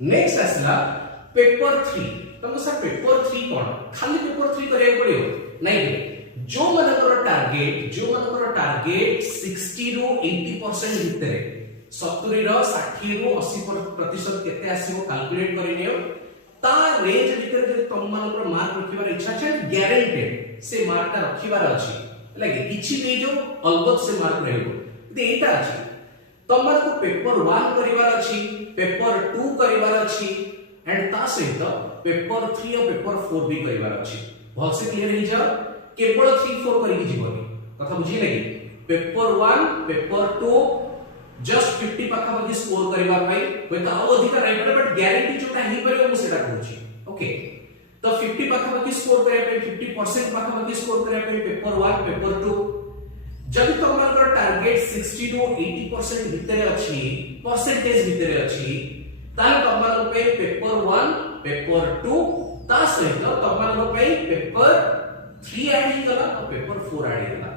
next आसला paper 3 तुमको sir paper 3 कोन खाली पेपर 3 करिया पड़ियो नहीं जो मनकर टारगेट 60 रो 80% भितरे 70 रो 60 रो 80% केते आसीबो कैलकुलेट करि नियो ता रेंज भितर जे तुम मनकर मार्क रखिबार इच्छा छै गारंटेड से मार्क ता रखिबार अछि लागे किछि नै जो अलबत से मार्क रहइबो दे एटा अछि तुम मनको पेपर 1 करिबार अछि पेपर 2 करिबार अछि एंड ता सहित पेपर 3 और पेपर 4 भी करिबार अछि बहुत से क्लियर हो जा केवल 3 4 करिक जीवनी कथा बुझी लगी पेपर 1 पेपर 2 जस्ट 50 पाखा पाखी स्कोर करिबार भाई होय ता अधिक नहीं पड़े बट गारंटी जोटा ही परियो मु सेटा कहूची ओके तो 50 पाखा पाखी स्कोर करिया पे 50% पाखा पाखी स्कोर करिया पे पेपर 1 पेपर 2 जब तुमर टारगेट 60 टू 80% भितरे अछि परसेंटेज भितरे अछि ताल तुमर पे पेपर 1 पेपर 2 ता सहित तुमर पे पेपर 3 ऐड ही गला और पेपर 4 ऐड ही गला